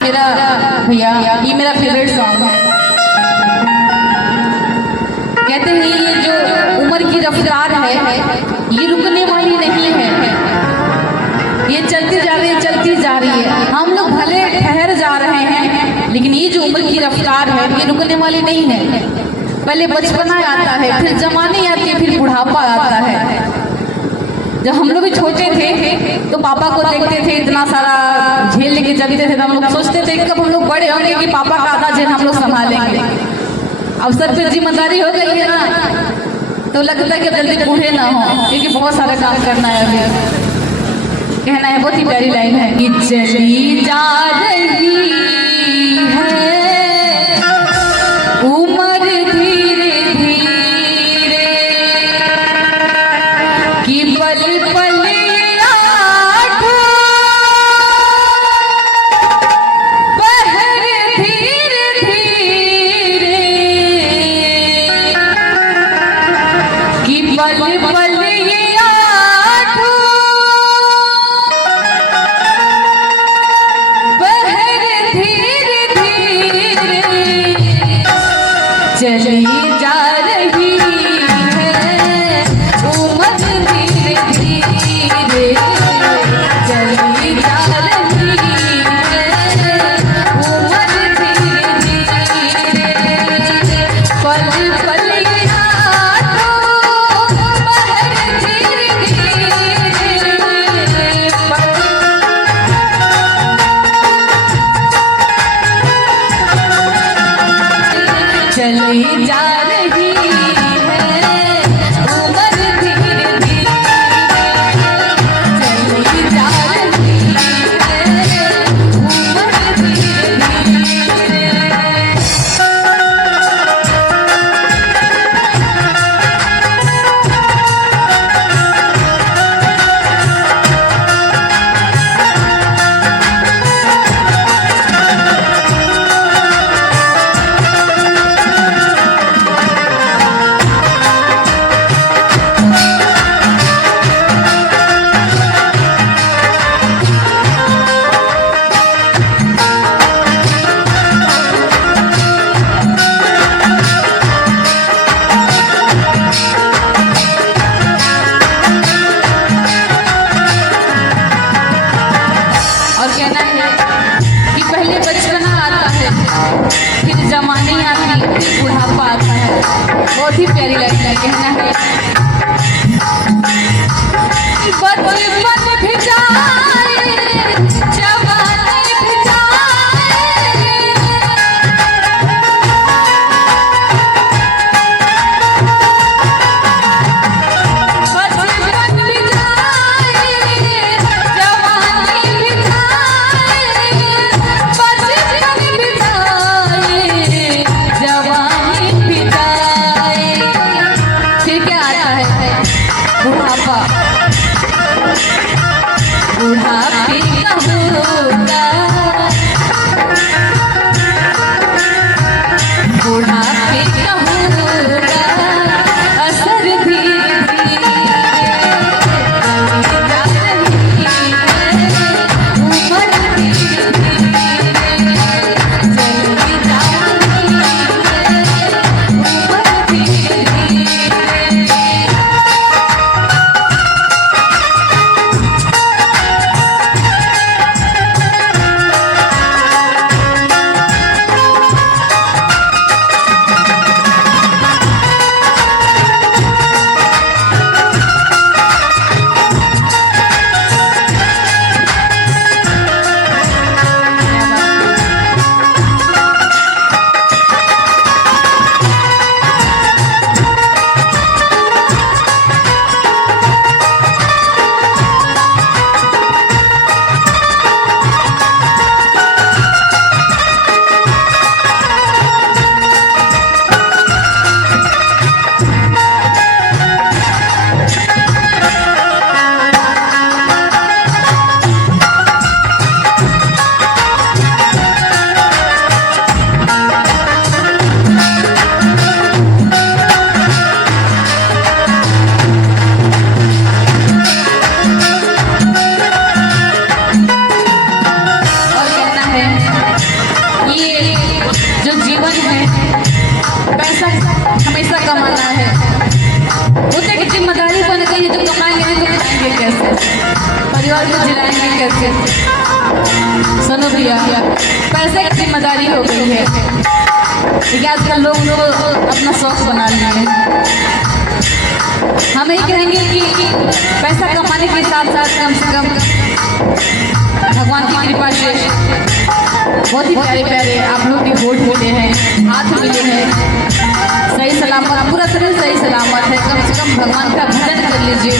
मेरा भैया ये मेरा फेवरेट सॉन्ग है। कहते हैं ये जो उम्र की रफ्तार है ये रुकने वाली नहीं है, ये चलती जा रही है। हम लोग भले ठहर जा रहे हैं लेकिन ये जो उम्र की रफ्तार है ये रुकने वाली नहीं है। पहले बचपना आता है, फिर जवानी आती है, फिर बुढ़ापा आता है। जब हम लोग भी छोटे थे तो पापा को देखते थे इतना सारा झेल लेके चलते थे, तो हम लोग सोचते थे कब हम लोग बड़े होंगे कि पापा का आधा झेल हम लोग संभालेंगे। अब सर पे जिम्मेदारी हो गई है ना, तो लगता है कि जल्दी बूढ़े ना हो, क्योंकि बहुत सारा काम करना है। अभी कहना है, बहुत ही प्यारी लाइन है कि चली जा रही है उम्र धीरे धीरे कि पल पल आँखों बहर धीरे धीरे कि पल पल चली जा रही है उम्र धीरे धीरे, चली जा रही है उम्र धीरे धीरे, पल पल आँखों बहर धीरे धीरे, चली जा रही है उम्र धीरे धीरे, चली जा रही है उम्र धीरे धीरे। पहले बचपना आता है, फिर जवानी आती है, फिर बुढ़ापा आता है। बहुत ही प्यारी लाइन है। कहना है, बचपन भी जाए जवानी भी जाए, बचपन भी जाए जवानी भी जवानी पिताए। फिर क्या आता है, ये जो जीवन है पैसा हमेशा कमाना है, होते की जिम्मेदारी बन गई है। जो कमाएंगे नहीं तो खाएंगे कैसे, परिवार को जिलाएंगे कैसे। सुनो भैया, पैसे की जिम्मेदारी हो गई है, लेकिन आजकल लोग अपना शौक बना लिए हैं। हम यही कहेंगे कि पैसा कमाने के साथ साथ कम से कम भगवान की कृपा से बहुत ही प्यारे प्यारे आप लोग के होठ मिले हैं, हाथ मिले हैं, सही सलामत, पूरा शरीर सही सलामत है। कम से कम भगवान का भजन कर लीजिए,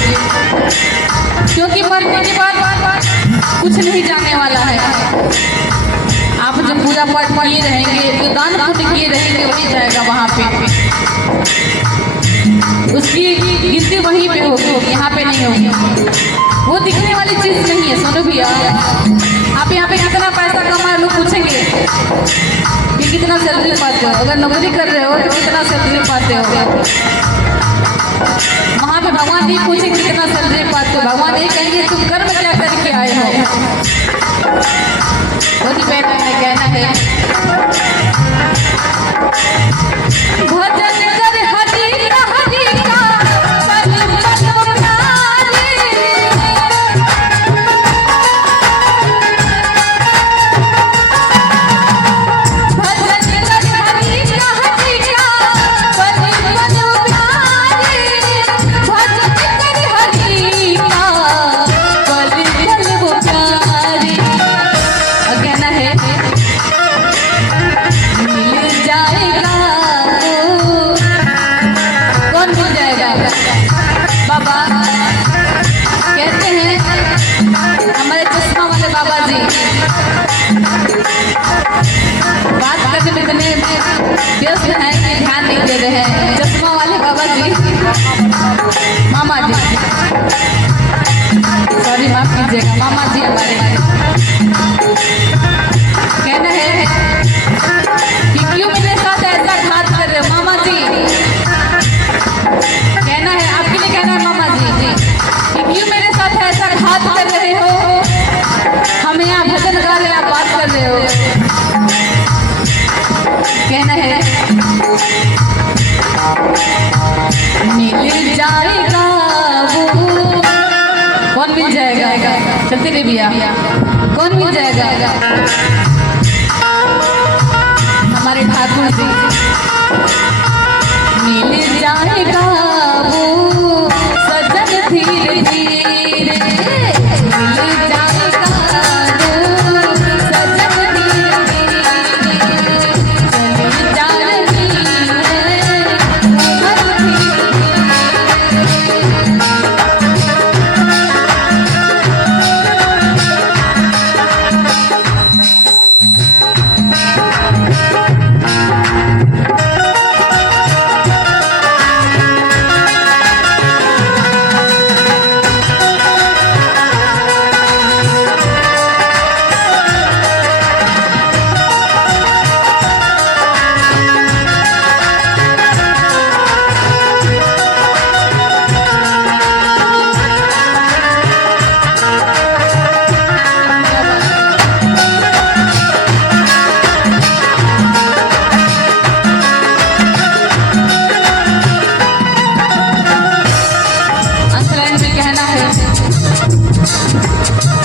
क्योंकि मरने के बाद कुछ नहीं जाने वाला है। आप जो पूजा पाठ किए रहेंगे, जो दान पुण्य किए रहेंगे, वही जाएगा वहाँ पे, उसकी गिनती वहीं पे होगी, यहाँ पे नहीं होगी। वो दिखने वाली चीज नहीं है। सुनो भैया, आप यहाँ पे कितना पैसा कमा, लोग पूछेंगे कि कितना सैलरी पाते हो, अगर नौकरी कर रहे हो तो कितना सैलरी पाते हो। वहाँ पे भगवान नहीं पूछेंगे कितना सैलरी पाते हो, भगवान यही कहेंगे तुम कर्म क्या करके आए हो। बहुत ही कहना है, भजन कर हरि का व्यस्त हैं कि ध्यान नहीं दे रहे हैं। चश्मा वाले बाबा जी, मामा जी, सॉरी माफ कीजिएगा, मामा जी हमारे कहना है कि क्यों मेरे साथ ऐसा घात कर रहे हो। मामा जी कहना है, आपके लिए कहना है मामा जी कि क्यों मेरे साथ ऐसा घात कर रहे हो। हम यहाँ भजन गा रहे हैं, आप बात कर रहे हो। कहना है मिल जाएगा वो, कौन मिल जाएगा, चलते रे भैया, कौन मिल जाएगा, हमारे ठाकुर जी। मिल जाएगा वो सजन धीरे धीरे, मिल जाएगा वो सजन धीरे धीरे, जा रही है उम्र धीरे।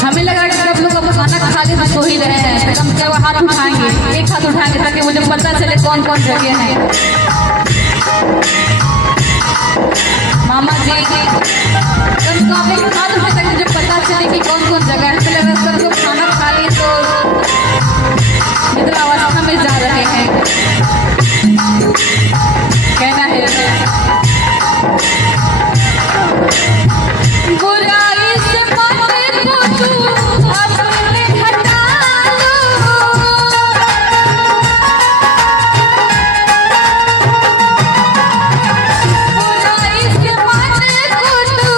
हमें लगा कि सब लोग अब खाना खा के सो ही रहे हैं, तो हम क्या हाथ उठाएंगे, एक हाथ उठाएंगे ताकि मुझे पता चले कौन कौन जगह है। मामा जी कम तो आप एक हाथ उठा ताकि मुझे पता चले कि कौन कौन जगह है। पहले अगर सब लोग खाना खा लिए तो निद्रा अवस्था में जा रहे हैं। कहना है बुराई से मन को तू अपने हटा लो, बुराई से मन को तू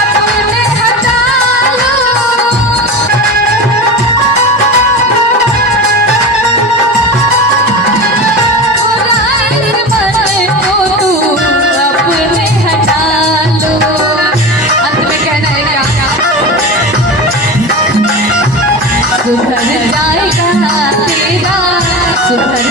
अपने हटा लो, सुंदर